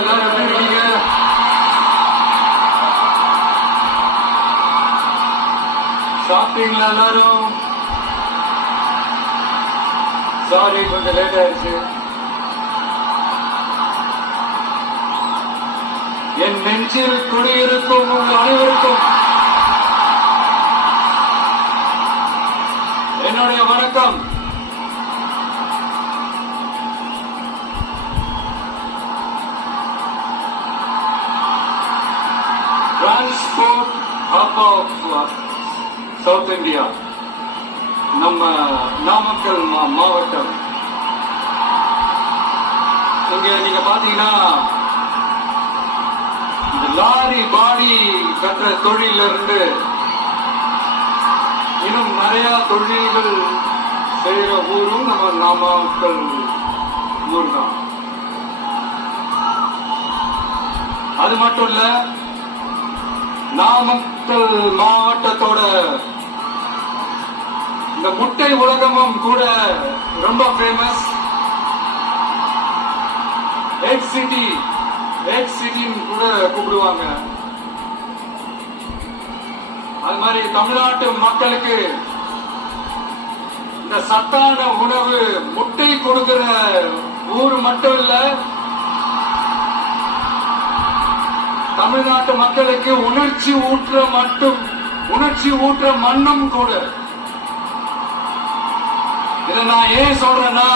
எல்லாரும் எப்படி இருக்கீங்க? சாப்பிட்டீங்களா எல்லாரும்? சாரி, கொஞ்சம் லேட் ஆயிடுச்சு. என் நெஞ்சில் குடியிருக்கும் உங்கள் அனைவருக்கும் என்னுடைய வணக்கம். Transport hub of south India, நம்ம நாமக்கல் மாவட்டம். இங்க நீங்க பாத்தீங்கன்னா இந்த லாரி பாடி கட்டுற தொழில இருந்து இன்னும் நிறைய தொழில்கள் செய்யற ஊரும் நம்ம நாமக்கல் ஊர் தான். அது மட்டும் இல்ல, நாமக்கல் மாவட்டத்தோட இந்த முட்டை உலகமும் கூட ரொம்ப ஃபேமஸ். எக் சிட்டின்னு கூட கூப்பிடுவாங்க. அது மாதிரி தமிழ்நாட்டு மக்களுக்கு இந்த சத்தான உணவு முட்டை கொடுக்கிற ஊர் மட்டும் இல்ல, தமிழ்நாட்டு மக்களுக்கு உணர்ச்சி ஊற்ற மண்ணும் கூட. இதை நான் ஏன் சொல்றேன்னா,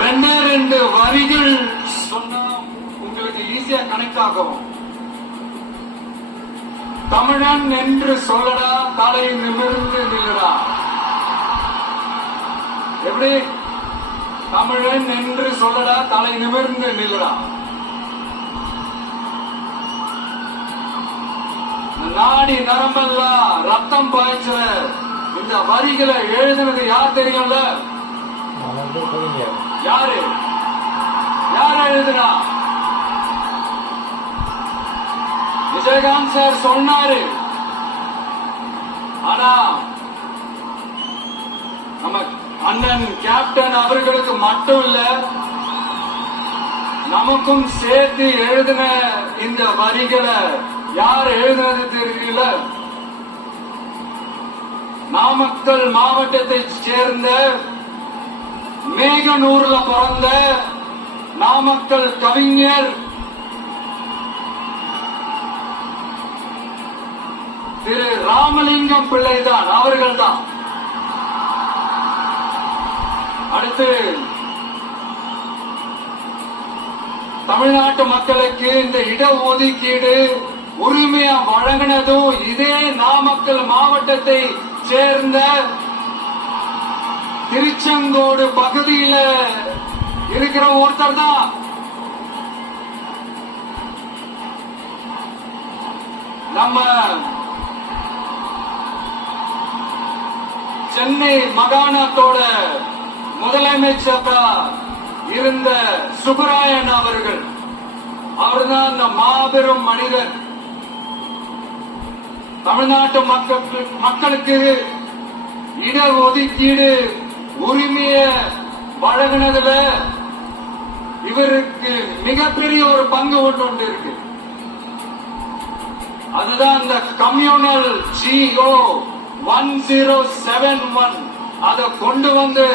ரெண்டு வரிகள் சொன்னா உங்களுக்கு ஈஸியா கனெக்ட் ஆகும். தமிழன் என்று சொல்லடா, தலை நிமிர்ந்து நில்லடா. எப்படி? தமிழன் என்று சொல்லடா, தலை நிமிர்ந்து நில்லடா. நாடி நரம்பெல்லாம் ரத்தம் பாய்ச்ச இந்த வரிகளை எழுதுனது யார் தெரியும்ல? யார் எழுதுனா? விஜயகாந்த் சார் சொன்னாரு. ஆனா நம்ம அண்ணன் கேப்டன் அவர்களுக்கு மட்டும் இல்ல, நமக்கும் சேர்த்து எழுதின இந்த வரிகளை யார் எழுதுனது தெரியல? நாமக்கல் மாவட்டத்தை சேர்ந்த மேகனூர்ல பிறந்த நாமக்கல் கவிஞர் திரு ராமலிங்கம் பிள்ளைதான், அவர்கள் தான். அடுத்து தமிழ்நாட்டு மக்களுக்கு இந்த இடஒதுக்கீடு உரிமையா வழங்கினதும் இதே நாமக்கல் மாவட்டத்தை சேர்ந்த திருச்செங்கோடு பகுதியில இருக்கிற ஒருத்தர் தான். நம்ம சென்னை மாகாணத்தோட முதலமைச்சரா இருந்த சுப்பராயன் அவர்கள், அவர்தான் அந்த மாபெரும் மனிதர். தமிழ்நாட்டு மக்களுக்கு இடஒதுக்கீடு உரிமைய வழங்கினதுல இவருக்கு மிகப்பெரிய ஒரு பங்கு ஒன்று இருக்கு. அதுதான் இந்த கம்யூனல் GO 1071 அதை கொண்டு வந்து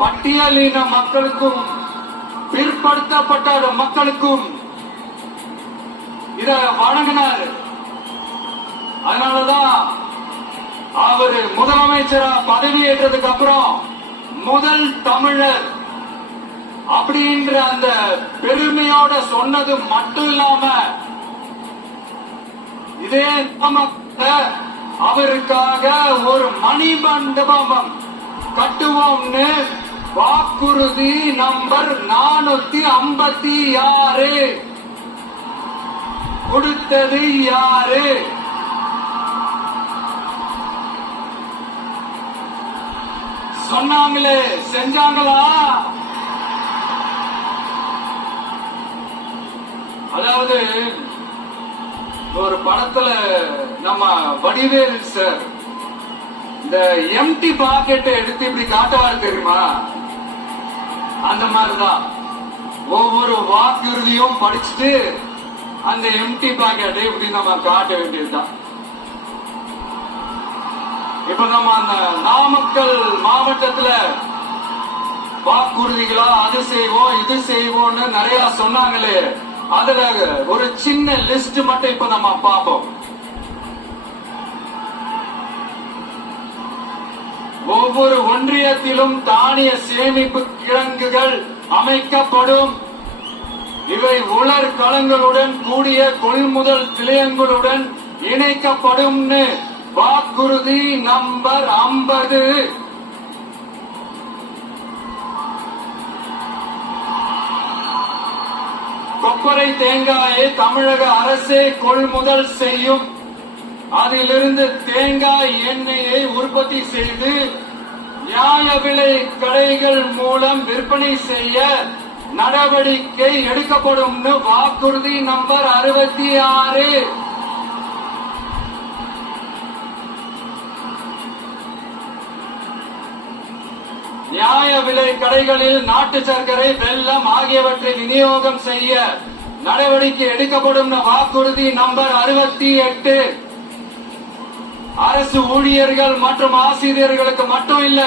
பட்டியலின மக்களுக்கும் பிற்படுத்தப்பட்ட மக்களுக்கும் இத வழங்கினார். அதனாலதான் அவரு முதலமைச்சரா பதவியேற்றதுக்கு அப்புறம் முதல் தமிழர் அப்படின்ற அந்த பெருமையோட சொன்னது மட்டும் இல்லாம, இதே அவருக்காக ஒரு மணிமண்டபம் கட்டுவோம்னு வாக்குறுதி நம்பர் 456 கொடுத்தது யாரு? சொன்னாங்களே, செஞ்சாங்களா? அதாவது ஒரு படத்துல நம்ம வடிவேல் சார் இந்த எம்டி பாக்கெட்டை எடுத்து இப்படி காட்டுவாரு தெரியுமா? அந்த மாதிரிதான் ஒவ்வொரு வாக்குறுதியும் படிச்சுட்டு அந்த எம்டி பாக்கெட்டை இப்படி நம்ம காட்ட வேண்டியதுதான். இப்ப நம்ம அந்த நாமக்கல் மாவட்டத்துல வாக்குறுதிகளா அது செய்வோம் இது செய்வோம்னு நிறைய சொன்னாங்களே, அதுல ஒரு சின்ன லிஸ்ட் மட்டும் இப்ப நம்ம பார்ப்போம். ஒவ்வொரு ஒன்றியத்திலும் தானிய சேமிப்பு கிடங்குகள் அமைக்கப்படும். இவை உலர் களங்களுடன் கூடிய கொள்முதல் நிலையங்களுடன் இணைக்கப்படும். வாக்குறுதி நம்பர் 50. கொப்பரை தேங்காயை தமிழக அரசே கொள்முதல் செய்யும். அதிலிருந்து தேங்காய் எண்ணெயை உற்பத்தி செய்து நியாய விலை கடைகள் மூலம் விற்பனை செய்ய நடவடிக்கை எடுக்கப்படும். வாக்குறுதி நம்பர் 66. நியாய விலை கடைகளில் நாட்டு சர்க்கரை, வெல்லம் ஆகியவற்றை விநியோகம் செய்ய நடவடிக்கை எடுக்கப்படும். வாக்குறுதி நம்பர் 68. அரசு ஊழியர்கள் மற்றும் ஆசிரியர்களுக்கு மட்டும் இல்ல,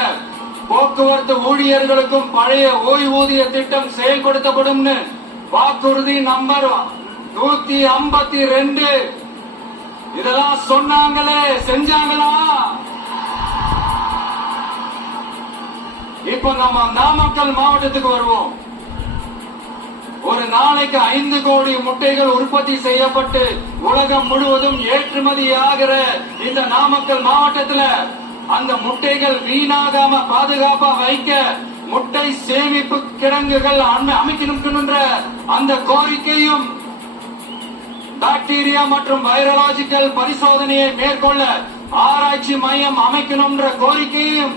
போக்குவரத்து ஊழியர்களுக்கும் பழைய ஓய்வூதிய திட்டம் செயல்படுத்தப்படும். வாக்குறுதி நம்பர் 152. இதெல்லாம் சொன்னாங்களே, செஞ்சாங்களா? இப்ப நம்ம நாமக்கல் மாவட்டத்துக்கு வருவோம். ஒரு நாளைக்கு 5 கோடி முட்டைகள் உற்பத்தி செய்யப்பட்டு உலகம் முழுவதும் ஏற்றுமதியாகிற இந்த நாமக்கல் மாவட்டத்தில் அந்த முட்டைகள் வீணாகாம பாதுகாப்பா வைக்க முட்டை சேமிப்பு கிடங்குகள் அமைக்கணும்ன்ற அந்த கோரிக்கையும், பாக்டீரியா மற்றும் வைரலாஜிக்கல் பரிசோதனையை மேற்கொள்ள ஆராய்ச்சி மையம் அமைக்கணும்ன்ற கோரிக்கையும்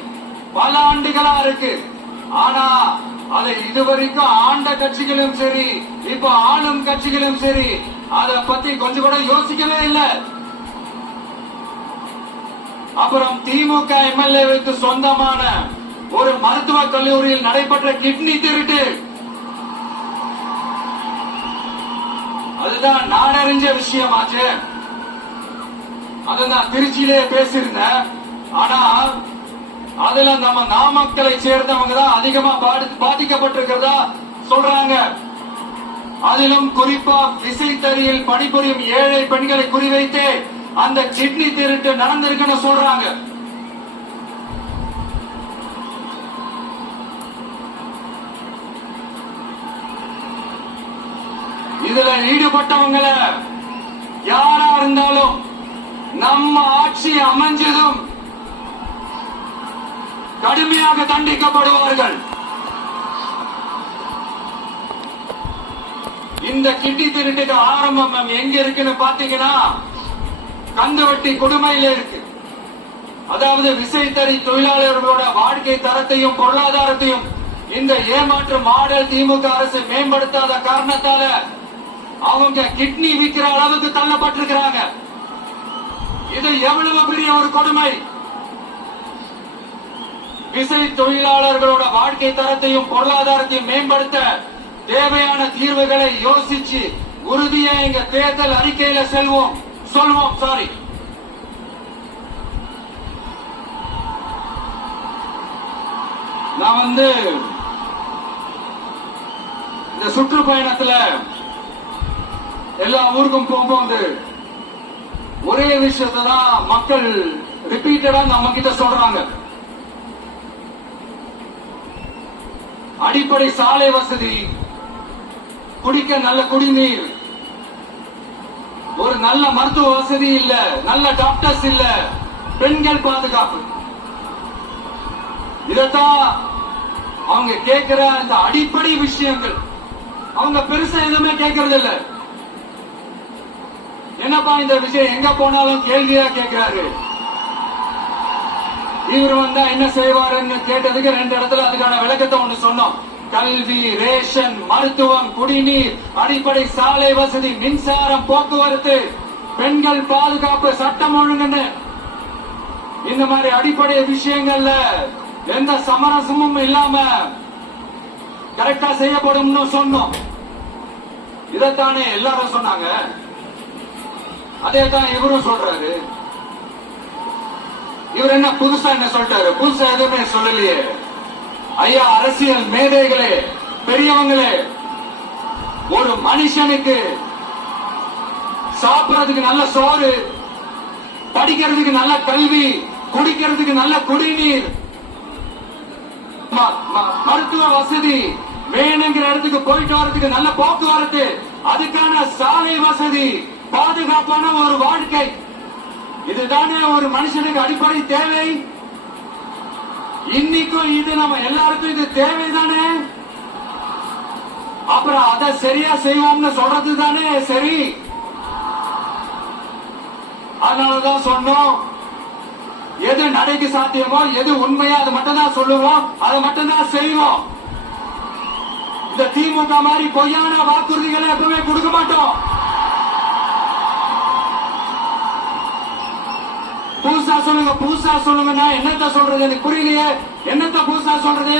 பல ஆண்டுகளா இருக்கு. ஆனா அதை இதுவரைக்கும் ஆண்ட கட்சிகளும் சரி, இப்ப ஆளும் கட்சிகளும் சரி, அதை பத்தி கொஞ்சம் கூட யோசிக்கவே இல்லை. அப்புறம் திமுக எம்எல்ஏவுக்கு சொந்தமான ஒரு மருத்துவக் கல்லூரியில் நடைபெற்ற கிட்னி திருட்டு, அதுதான் நாடறிஞ்ச விஷயமாச்சு. அதை நான் திருச்சியிலே பேசியிருந்தேன். ஆனா அதுல நம்ம நாமக்கலை சேர்ந்தவங்க தான் அதிகமா பாதிக்கப்பட்டிருக்கிறதா சொல்றாங்க. அதிலும் குறிப்பா விசைத்தறியில் பணிபுரியும் ஏழை பெண்களை குறிவைத்து அந்த கிட்னி திருட்டு நடந்திருக்குன்னு சொல்றாங்க. இதுல ஈடுபட்டவங்களை யாரா இருந்தாலும் நம்ம ஆட்சி அமைஞ்சதும் கடுமையாக தண்டிக்கப்படுவார்கள். இந்த கிட்னி திருட்டுக்கு ஆரம்பம் எங்க இருக்குன்னு பாத்தீங்கன்னா கந்துவட்டி கொடுமையில இருக்கு. அதாவது விசைத்தறி தொழிலாளர்களோட வாழ்க்கை தரத்தையும் பொருளாதாரத்தையும் இந்த ஏமாற்று மாடல் திமுக அரசு மேம்படுத்தாத காரணத்தால அவங்க கிட்னி விற்கிற அளவுக்கு தள்ளப்பட்டிருக்கிறாங்க. இது எவ்வளவு பெரிய ஒரு கொடுமை! விசை தொழிலாளர்களோட வாழ்க்கை தரத்தையும் பொருளாதாரத்தையும் மேம்படுத்த தேவையான தீர்வுகளை யோசிச்சு உறுதியா எங்க தேர்தல் அறிக்கையில சொல்வோம். நான் இந்த சுற்றுப்பயணத்துல எல்லா ஊருக்கும் போகும்போது ஒரே விஷயத்தை தான் மக்கள் ரிப்பீட்டடா நம்ம கிட்ட சொல்றாங்க. அடிப்படை சாலை வசதி, குடிக்க நல்ல குடிநீர், ஒரு நல்ல மருத்துவ வசதி இல்ல, நல்ல டாக்டர்ஸ் இல்ல, பெண்கள் பாதுகாப்பு. இதத்தான் அவங்க கேட்கிற இந்த அடிப்படை விஷயங்கள். அவங்க பெருசா எதுவுமே கேட்கறது இல்ல. என்னப்பா இந்த விஷயம் எங்க போனாலும் கேள்வியா கேட்கிறாரு. இவர் வந்தா என்ன செய்வாருன்னு கேட்டதுக்கு 2 இடத்துல அதுக்கான விளக்கத்தை ஒண்ணு சொன்னோம். கல்வி, ரேஷன், மருத்துவம், குடிநீர், அடிப்படை சாலை வசதி, மின்சாரம், போக்குவரத்து, பெண்கள் பாதுகாப்பு, சட்டம் ஒழுங்குன்னு இந்த மாதிரி அடிப்படை விஷயங்கள்ல எந்த சமரசமும் இல்லாம கரெக்டா செய்யப்படும் சொன்னோம். இதைத்தானே எல்லாரும் சொன்னாங்க. அதே தான் இவரும் சொல்றாரு. இவர் என்ன புதுசா என்ன சொல்லிட்டாரு? புதுசா எதுவுமே சொல்லலையே. ஐயா, அரசியல் மேதைகளே, பெரியவங்களே, ஒரு மனுஷனுக்கு சாப்பிடறதுக்கு நல்ல சோறு, படிக்கிறதுக்கு நல்ல கல்வி, குடிக்கிறதுக்கு நல்ல குடிநீர், மருத்துவ வசதி, வேணுங்கிற இடத்துக்கு போயிட்டு வரதுக்கு நல்ல போக்குவரத்து, அதுக்கான சாலை வசதி, பாதுகாப்பான ஒரு வாழ்க்கை, இதுதானே ஒரு மனுஷனுக்கு அடிப்படை தேவை. இன்னைக்கும் இது நம்ம எல்லாருக்கும் இது தேவைதானே. அப்புறம் அதை சரியா செய்வோம்னு சொல்றது தானே சரி. அதனாலதான் சொன்னோம், எது நடைக்கு சாத்தியமோ, எது உண்மையோ அதை மட்டும் தான் சொல்லுவோம், அதை மட்டும் தான் செய்வோம். இந்த திமுக மாதிரி பொய்யான வாக்குறுதிகளை எப்பவுமே கொடுக்க மாட்டோம். புதுசா சொல்லுங்க, புதுசா சொல்லுங்கன்னா என்னத்த சொல்றது? எனக்கு புரியலையே. என்னத்த புதுசா சொல்றது?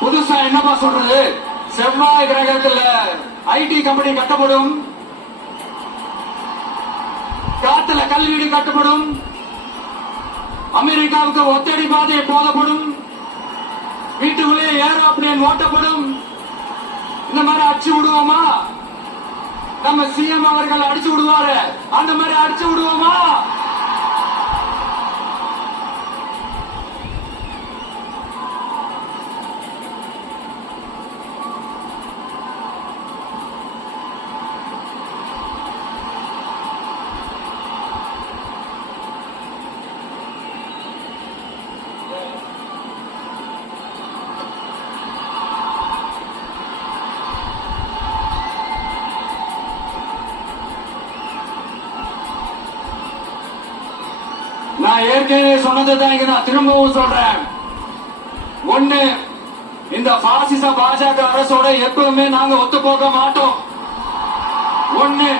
புதுசா என்னப்பா சொல்றது? செவ்வாய் கிரகத்தில் ஐடி கம்பெனி கட்டப்படும், காத்துல கல்வீடு கட்டப்படும், அமெரிக்காவுக்கு ஒத்தடி பாதை போதப்படும், வீட்டுக்குள்ளே ஏரோப்ளேன் ஓட்டப்படும். இந்த மாதிரி அடிச்சு விடுவோமா? நம்ம சிஎம் அவர்கள் அடிச்சு விடுவாரு, அந்த மாதிரி அடிச்சு விடுவோமா? நான் ஏற்கனவே சொன்னதுதான் இங்க நான் திரும்பவும் சொல்றேன். ஒண்ணு, இந்த பாசிச பாஜக அரசோட எப்பவுமே நாங்க ஒத்து போக மாட்டோம். ஒண்ணு.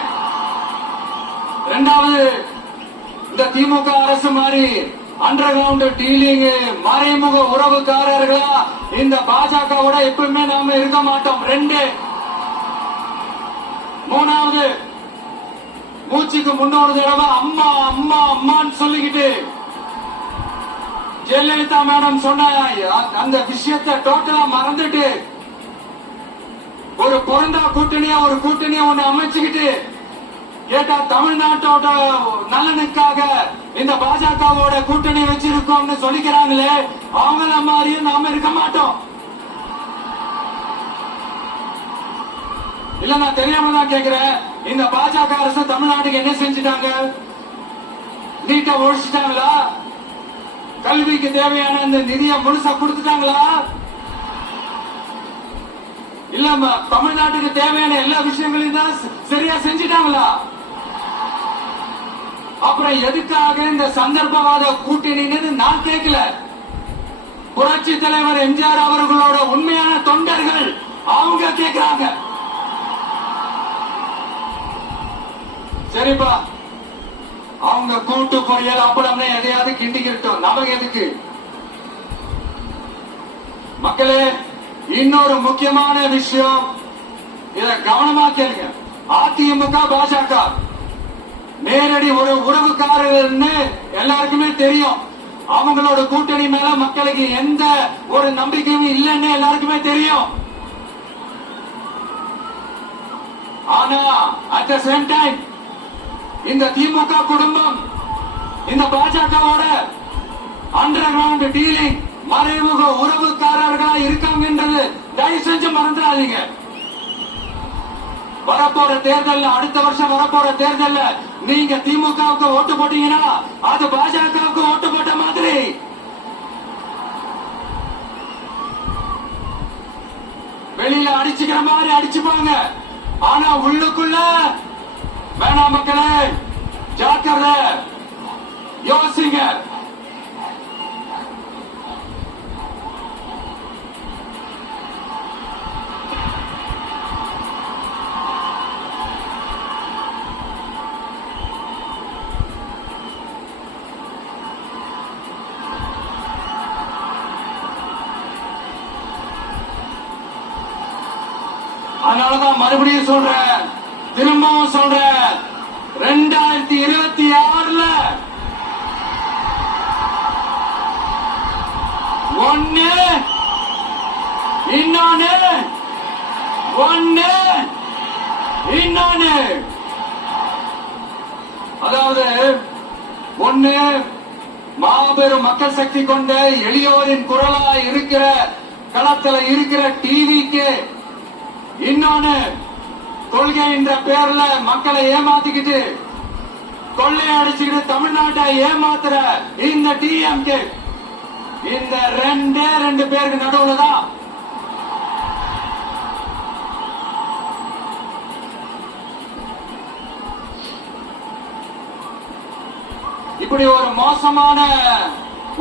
இரண்டாவது, இந்த திமுக அரசு மாதிரி அண்டர் கிரவுண்ட் டீலிங், மறைமுக உறவுக்காரர்களா இந்த பாஜகவோட எப்பவுமே நாம இருக்க மாட்டோம். ரெண்டு. மூணாவது, மூச்சுக்கு முன்னொரு தடவை அம்மா அம்மா அம்மான்னு சொல்லிக்கிட்டு ஜெயலலிதா மேடம் சொன்ன அந்த விஷயத்தை டோட்டலா மறந்துட்டு ஒரு பொருந்தா கூட்டணியா ஒரு கூட்டணியா ஒண்ணு அமைச்சுக்கிட்டு கேட்டா தமிழ்நாட்டோட நலனுக்காக இந்த பாஜகவோட கூட்டணி வச்சிருக்கோம்னு சொல்லிக்கிறாங்களே, அவங்கள மாதிரியும் நாம இருக்க மாட்டோம். இல்ல, நான் தெரியாம தான் கேக்குறேன். இந்த பாஜக அரசு தமிழ்நாட்டுக்கு என்ன செஞ்சுட்டாங்க? நீட்டை ஒழிச்சிட்டாங்களா? கல்விக்கு தேவையான இந்த நிதியை முழுசா கொடுத்துட்டாங்களா? இல்ல தமிழ்நாட்டுக்கு தேவையான எல்லா விஷயங்களையும் தான் சரியா செஞ்சுட்டாங்களா? அப்புறம் எதுக்காக இந்த சந்தர்ப்பவாத கூட்டணின்னு நான் கேட்கல. புரட்சி தலைவர் எம்ஜிஆர் அவர்களோட உண்மையான தொண்டர்கள் அவங்க கேட்கிறாங்க. சரிப்பா, அவங்க கூட்டு பொரியல் அப்படம்னு எதையாவது கிண்டிக்கிட்டோம், நமக்கு எதுக்கு? மக்களே, இன்னொரு முக்கியமான விஷயம், இத கவனமா கேளுங்க. அதிமுக பாஜக நேரடி ஒரு உறவுக்காரர்கள்னு எல்லாருக்குமே தெரியும். அவங்களோட கூட்டணி மேல மக்களுக்கு எந்த ஒரு நம்பிக்கையும் இல்லைன்னு எல்லாருக்குமே தெரியும். ஆனா அட் த சேம் டைம் இந்த திமுக குடும்பம் இந்த பாஜகவோட அண்டர் கிரவுண்ட் டீலிங், மறைமுக உறவுக்காரர்களா இருக்காங்கன்றது தயவு செஞ்சு மறந்துடாதீங்க. வரப்போற தேர்தல், அடுத்த வருஷம் வரப்போற தேர்தல் நீங்க திமுகவுக்கு ஓட்டு போட்டீங்கன்னா அது பாஜகவுக்கு ஓட்டு போட்ட மாதிரி. வெளியில அடிச்சுக்கிற மாதிரி அடிச்சுப்பாங்க, ஆனா உள்ளுக்குள்ள வேணாம். மக்களே, ஜாக்கிரதை, யோசிங்க. மறுபடியும் சொல்றேன், திரும்பவும் சொல்றேன், 2026 ஒன்னு இன்னொன்னு அதாவது ஒன்னு மாபெரும் மக்கள் சக்தி கொண்ட எளியோரின் குரலா இருக்கிற களத்துல இருக்கிற டிவிக்கு, இன்னொன்னு கொள்கை என்ற பேர்ல மக்களை ஏமாத்திக்கிட்டு கொள்ளை அடிச்சுக்கிட்டு தமிழ்நாட்டை ஏமாத்துற இந்த டிஎம்கே, இந்த ரெண்டு பேருக்கு நடுவுல தான் இப்படி ஒரு மோசமான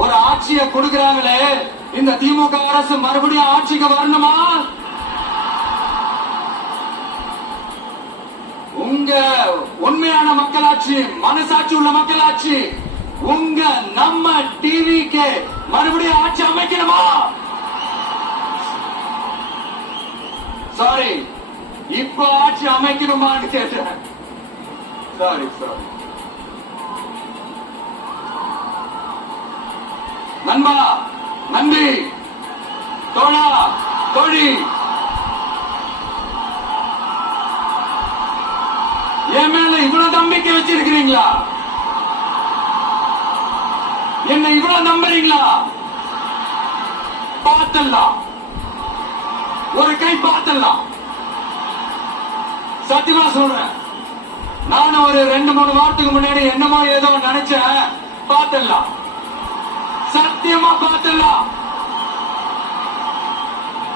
ஒரு ஆட்சியை கொடுக்கிறாங்களே. இந்த திமுக அரசு மறுபடியும் ஆட்சிக்கு வரணுமா? உங்க உண்மையான மக்களாட்சி, மனசாட்சி உள்ள மக்களாட்சி, உங்க நம்ம டிவிக்கு மறுபடியும் ஆட்சி அமைக்கணுமா? சாரி, இப்ப ஆட்சி அமைக்கணுமான்னு கேட்டேன். சாரி. நண்பா, நன்றி, தோழா, தோழி, என் மேல இவ்வளவு நம்பிக்கை வச்சிருக்கிறீங்களா? என்ன இவ்வளவு நம்புறீங்களா? பார்த்தலாம், ஒரு கை பார்த்தலாம். சத்தியமா சொல்றேன், நானும் ஒரு 2-3 வாரத்துக்கு முன்னாடி என்னமோ ஏதோ நினைச்சேன். பார்த்தலாம், சத்தியமா பார்த்தலாம்.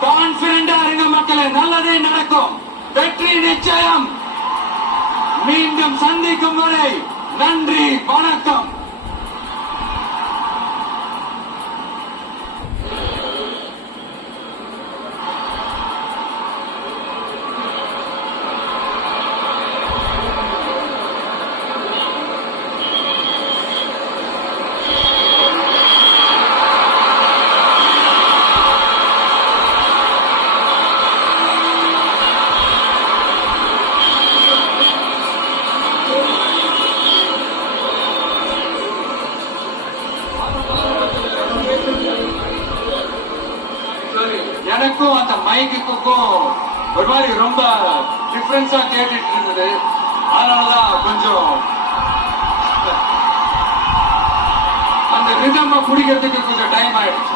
கான்பிடண்டா இருங்க மக்களே, நல்லதே நடக்கும், வெற்றி நிச்சயம். மீண்டும் சந்திக்கும் வரை நன்றி, வணக்கம். எனக்கும் அந்த மைக்குக்கும் ஒரு மாதிரி ரொம்ப டிஃபரன்ஸா கேட்டுட்டு இருந்தது. அதனாலதான் கொஞ்சம் அந்த ரிதம் பிடிக்கிறதுக்கு கொஞ்சம் டைம் ஆயிடுச்சு.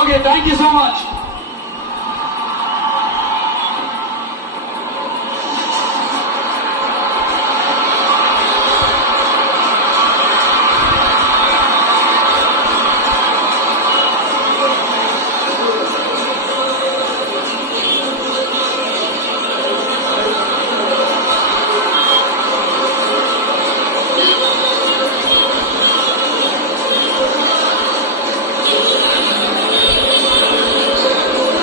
Okay, thank you so much.